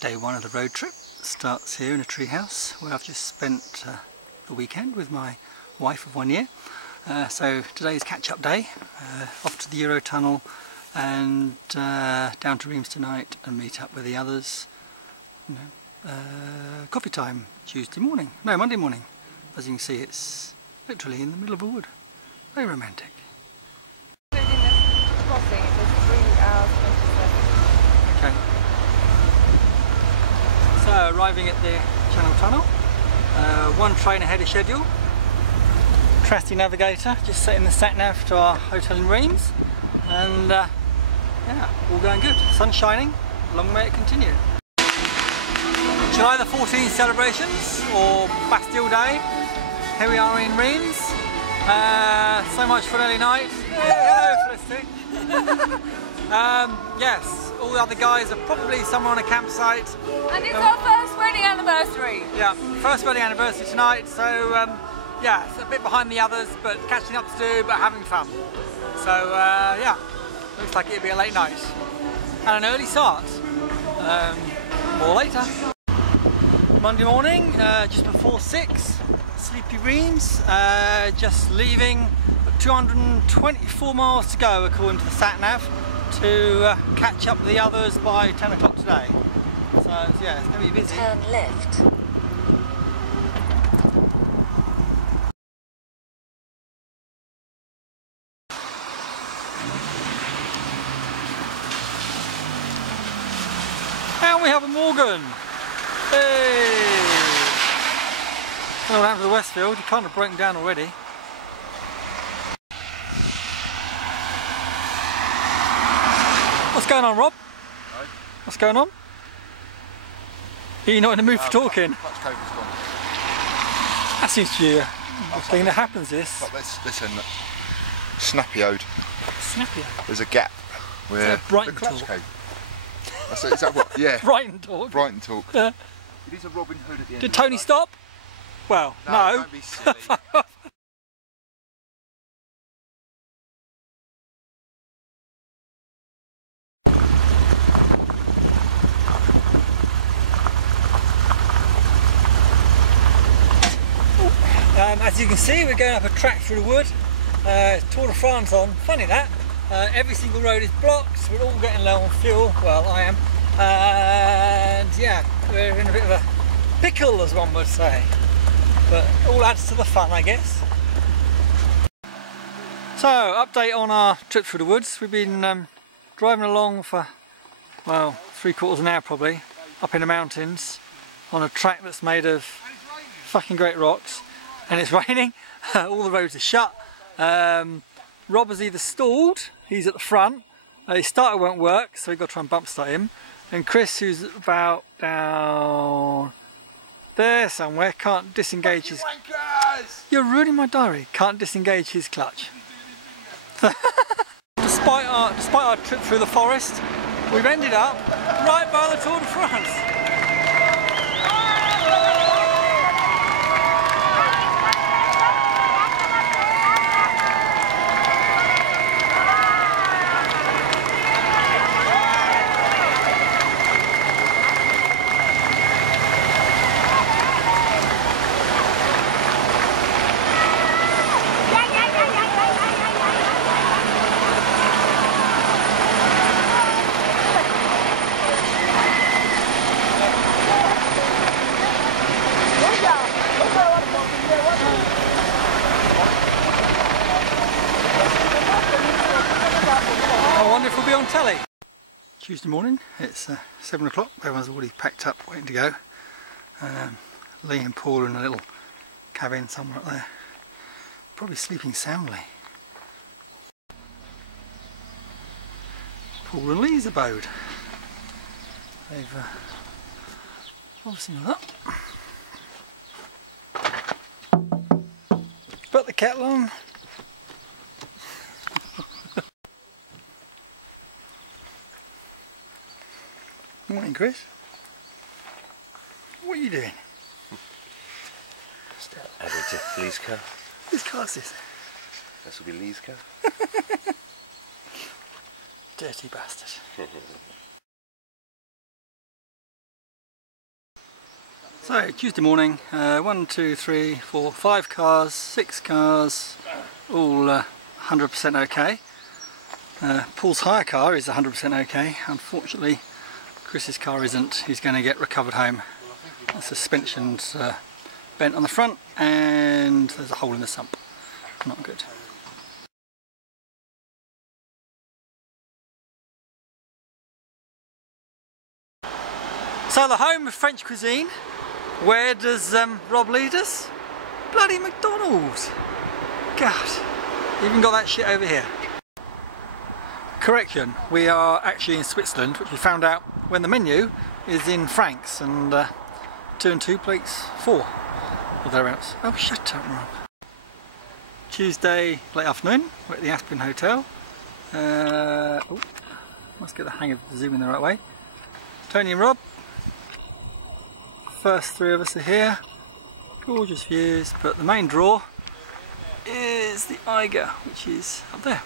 Day one of the road trip starts here in a treehouse where I've just spent the weekend with my wife of 1 year. So today's catch-up day, off to the Eurotunnel and down to Reims tonight and meet up with the others. Coffee time Monday morning. As you can see, it's literally in the middle of a wood. Very romantic. Including this crossing, it was 3 hours 27. Okay. So arriving at the Channel Tunnel, one train ahead of schedule. Trusty navigator, just setting the sat-nav to our hotel in Reims, and yeah, all going good. Sun shining, long may it continue. July the 14th celebrations, or Bastille Day. Here we are in Reims. So much for an early night. Hello Felicity. Yes, all the other guys are probably somewhere on a campsite. And it's our first wedding anniversary. Yeah, first wedding anniversary tonight, so yeah, it's a bit behind the others, but catching up to do, but having fun. So yeah, looks like it'll be a late night. And an early start. More later. Monday morning, just before 6, sleepy Reims, just leaving, 224 miles to go according to the sat-nav, to catch up with the others by 10 o'clock today. So yeah, it's going to be busy. Turn left. And we have a Morgan! Hey! Well, down to the Westfield, you kind of broken down already. What's going on, Rob? No. What's going on? Are you not in the mood for talking? Clutch cable is gone. That seems to be a thing that happens, this. But listen, snappy-owed. Snappy-owed? There's a gap where Is that Brighton the clutch talk? cable. Is that what? Yeah. Brighton talk? Brighton talk. Yeah. It is a Robin Hood at the end. Did Tony stop? Well, no. Don't be silly. As you can see, we're going up a track through the wood. Tour de France on. Funny that. Every single road is blocked. We're all getting low on fuel. Well, I am. And yeah, we're in a bit of a pickle, as one would say. But all adds to the fun, I guess. So, update on our trip through the woods. We've been driving along for, well, 3/4 of an hour probably, up in the mountains on a track that's made of fucking great rocks. And it's raining. All the roads are shut. Rob has either stalled, he's at the front, his starter won't work, so we've got to try and bump start him. And Chris, who's about down there somewhere, can't disengage his... You're ruining my diary. Can't disengage his clutch. Despite our trip through the forest, we've ended up right by the Tour de France. I wonder if we'll be on telly. Tuesday morning, it's 7 o'clock, everyone's already packed up waiting to go. Lee and Paul are in a little cabin somewhere up there, probably sleeping soundly. Paul and Lee's abode. They've obviously not up. Put the kettle on. Morning, Chris. What are you doing? Adding to Lee's car. Whose car is this? This will be Lee's car. Dirty bastard. So Tuesday morning, 1, 2, 3, 4, 5 cars, 6 cars, all 100% okay. Paul's hire car is 100% okay. Unfortunately, Chris's car isn't. He's going to get recovered home. The suspension's bent on the front and there's a hole in the sump. Not good. So the home of French cuisine. Where does Rob lead us? Bloody McDonald's! God, even got that shit over here. Correction, we are actually in Switzerland, which we found out when the menu is in francs, and 2 and 2 plates 4 or thereabouts. Oh, shut up, Rob. Tuesday late afternoon, we're at the Aspen Hotel. Oh, must get the hang of zooming the right way. Tony and Rob. First 3 of us are here. Gorgeous views, but the main draw is the Eiger, which is up there.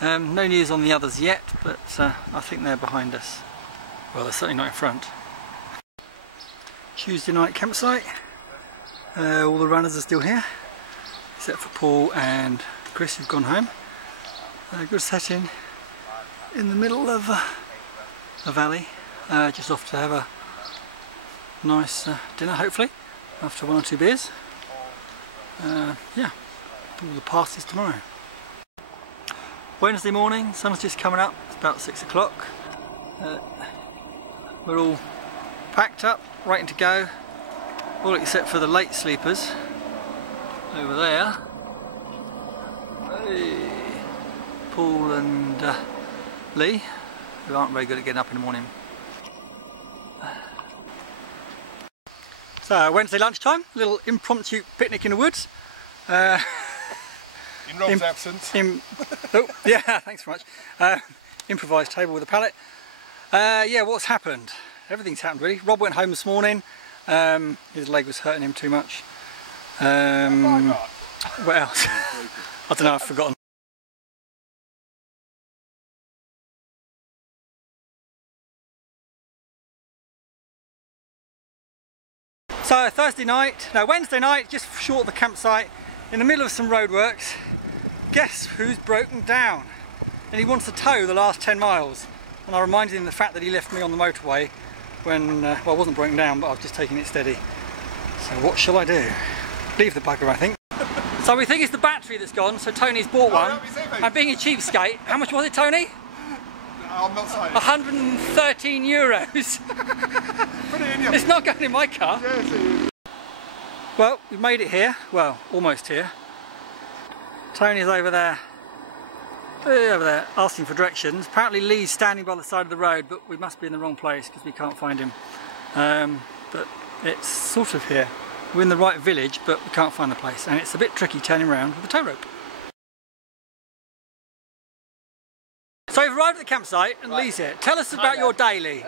No news on the others yet, but I think they're behind us. Well, they're certainly not in front. Tuesday night campsite. All the runners are still here, except for Paul and Chris, who've gone home. Good setting in the middle of a valley, just off to have a nice dinner, hopefully, after 1 or 2 beers. Yeah, all the parties tomorrow. Wednesday morning, sun's just coming up, it's about 6 o'clock. We're all packed up, waiting to go, all except for the late sleepers over there. Hey. Paul and Lee, who aren't very good at getting up in the morning. So Wednesday lunchtime, a little impromptu picnic in the woods. In Rob's absence. Oh, yeah, thanks very much. Improvised table with a pallet. Yeah, what's happened? Everything's happened really. Rob went home this morning. His leg was hurting him too much. What else? I don't know, I've forgotten. So Wednesday night, just short of the campsite, in the middle of some roadworks. Guess who's broken down? And he wants to tow the last 10 miles. And I reminded him of the fact that he left me on the motorway when, well, I wasn't broken down, but I was just taking it steady. So what shall I do? Leave the bugger, I think. So we think it's the battery that's gone, so Tony's bought one. And being a cheapskate, how much was it, Tony? I'm not saying. 113 euros. Put it in your... It's not going in my car. Yes, it is. Well, we've made it here. Well, almost here. Tony's over there, asking for directions. Apparently Lee's standing by the side of the road, but we must be in the wrong place because we can't find him. But it's sort of here. We're in the right village, but we can't find the place, and it's a bit tricky turning around with a tow rope. So we've arrived at the campsite and Lee's here. Tell us about your day, Lee.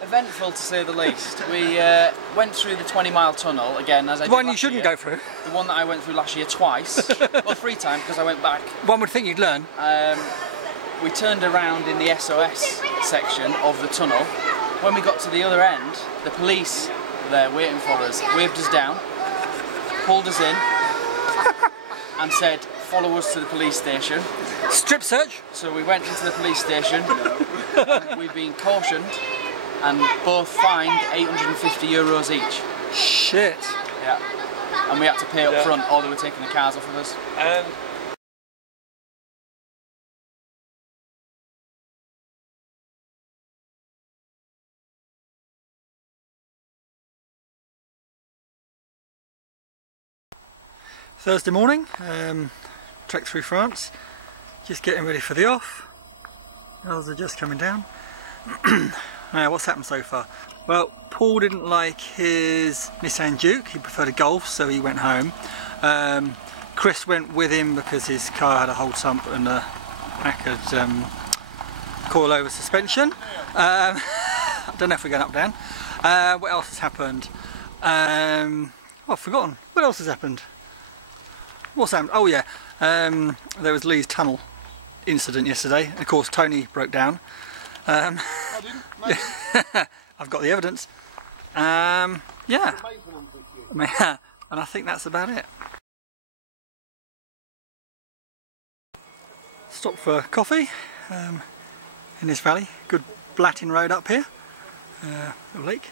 Eventful to say the least. We went through the 20-mile tunnel again, as I did The one you last shouldn't year. go through. The one that I went through last year twice. Well, 3 times because I went back. One would think you'd learn. We turned around in the SOS section of the tunnel. When we got to the other end, the police were there waiting for us, waved us down, pulled us in and said, follow us to the police station. Strip search. So we went into the police station. We've been cautioned and both fined 850 euros each. Shit. Yeah. And we had to pay up front, or they were taking the cars off of us. Thursday morning, trek through France, just getting ready for the off. The others are just coming down. Now, what's happened so far? Well, Paul didn't like his Nissan Duke, he preferred a Golf, so he went home. Chris went with him because his car had a whole sump and a knackered coil-over suspension. I don't know if we're going up down. What else has happened? Oh, I've forgotten. What else has happened? What's happened? Oh yeah, there was Lee's tunnel incident yesterday. And of course, Tony broke down. I didn't. I've got the evidence. Yeah, I mean, and I think that's about it. Stopped for coffee in this valley. Good blatting road up here, a lake,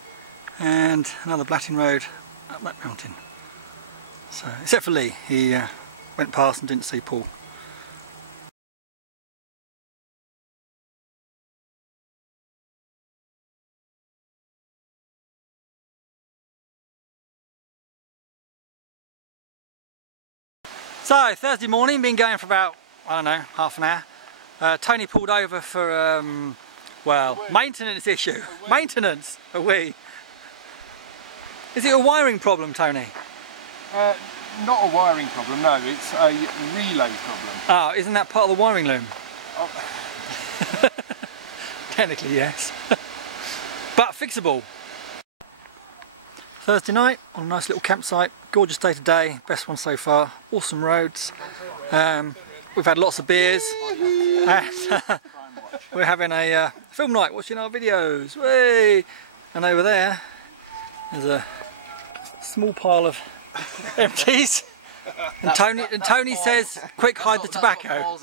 and another blatting road up that mountain. So, except for Lee, he went past and didn't see Paul. So, Thursday morning, been going for about, I don't know, half an hour. Tony pulled over for, well, maintenance issue. Maintenance, a wee. Is it a wiring problem, Tony? Not a wiring problem, no, it's a relay problem. Oh, isn't that part of the wiring loom? Oh. Technically, yes. But fixable. Thursday night on a nice little campsite, gorgeous day today, best one so far, awesome roads. We've had lots of beers and we're having a film night, watching our videos. Whey! And over there there's a small pile of empties. And Tony says, quick, hide the tobacco.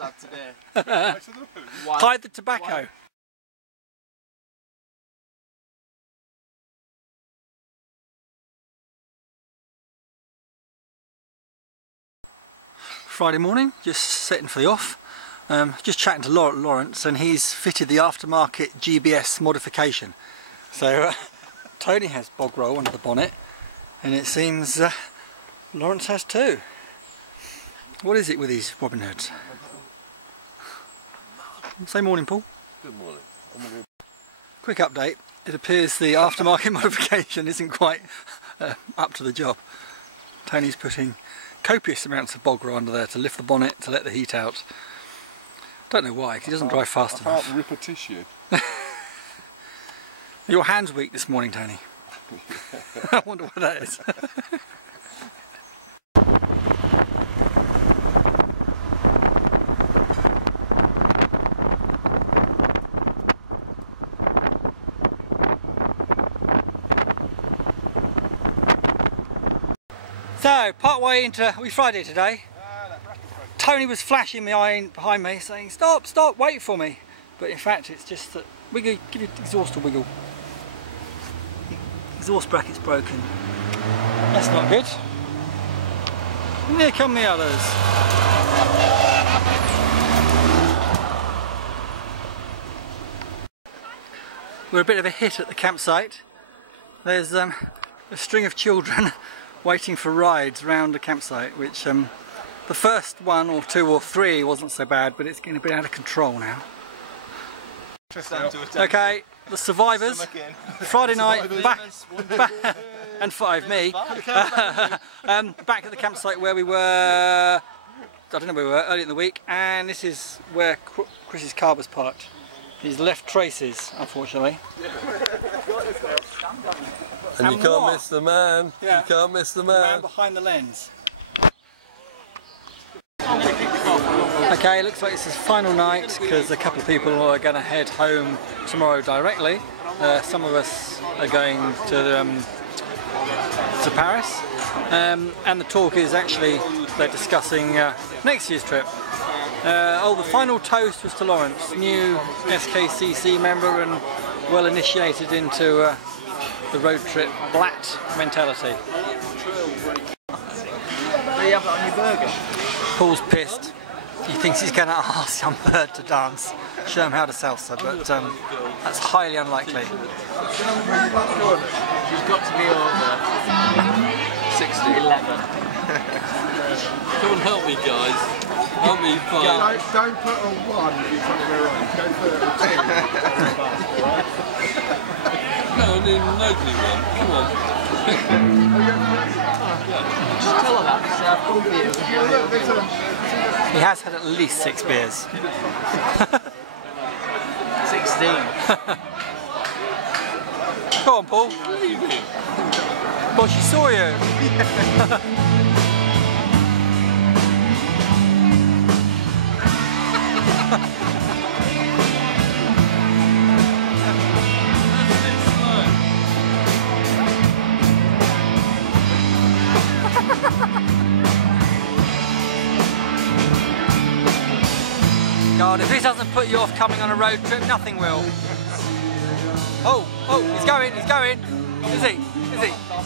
Hide the tobacco. Friday morning, just setting for the off. Just chatting to Lawrence, and he's fitted the aftermarket GBS modification. So Tony has bog roll under the bonnet, and it seems Lawrence has too. What is it with these Robin Hoods? Say morning, Paul. Good morning. Quick update. It appears the aftermarket modification isn't quite up to the job. Tony's putting copious amounts of bog roll under there to lift the bonnet to let the heat out. Don't know why, because he doesn't drive fast enough. I can't rip a tissue. Your hand's weak this morning, Tony. I wonder what that is. So, part way into, we Friday today. Tony was flashing behind me saying, stop, stop, wait for me. But in fact it's just that, wiggle, give your exhaust a wiggle. Exhaust bracket's broken. That's not good. And here come the others. We're a bit of a hit at the campsite. There's a string of children waiting for rides around the campsite, which the first one or two or three wasn't so bad, but it's getting a bit out of control now. Okay, the survivors, Friday night, back and 5, me, back at the campsite where we were, I don't know where we were, early in the week, and this is where Chris's car was parked. He's left traces, unfortunately. And you can't miss the man. Yeah. You can't miss the man. The man behind the lens. Okay, looks like it's his final night because a couple of people are going to head home tomorrow directly. Some of us are going to Paris, and the talk is actually they're discussing next year's trip. The final toast was to Lawrence, new SKCC member and well initiated into the road trip blat mentality. Do you have that on your burger? Paul's pissed. He thinks he's going to ask some bird to dance, show him how to salsa, but that's highly unlikely. She's got to be over 11. Come and help me, guys. Help me find. Don't put a 1 in front of her own. Go for a 2. No, I didn't even know anyone. Come on. Just tell her that, I've come for you. He has had at least 6 beers. 16. Go on, Paul. Well, she saw you. it doesn't put you off coming on a road trip, nothing will. Oh, he's going. Is he?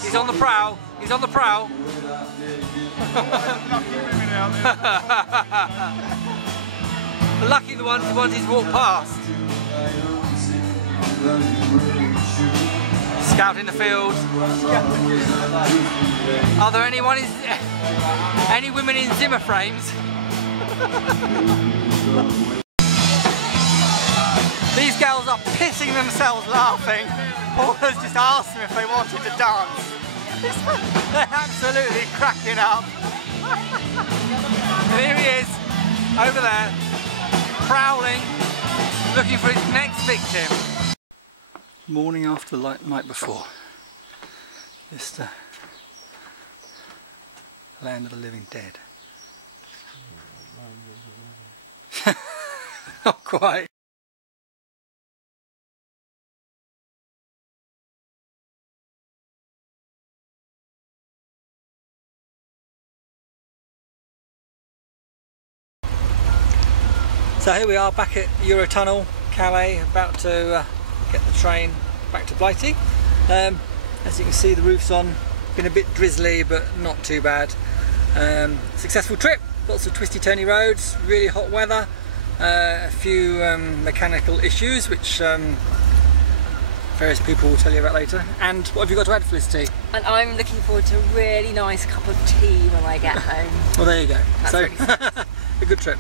He's on the prowl. He's on the prowl. Lucky the ones he's walked past. Scout in the field. Are there any women in Zimmer frames? These girls are pissing themselves laughing. Paula's just asked them if they wanted to dance. They're absolutely cracking up. And here he is, over there, prowling, looking for his next victim. Morning after the night before. Just land of the living dead. Not quite. So here we are back at Eurotunnel, Calais, about to get the train back to Bise. As you can see, the roof's on. Been a bit drizzly, but not too bad. Successful trip, lots of twisty turny roads, really hot weather, a few mechanical issues which various people will tell you about later. And what have you got to add, Felicity? And I'm looking forward to a really nice cup of tea when I get home. Well, there you go. That's So really a good trip.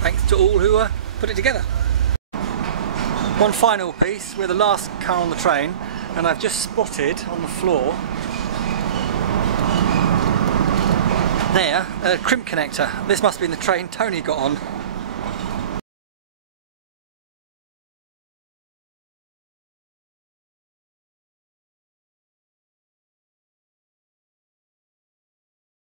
Thanks to all who put it together. One final piece, we're the last car on the train, and I've just spotted on the floor there a crimp connector. This must have been the train Tony got on.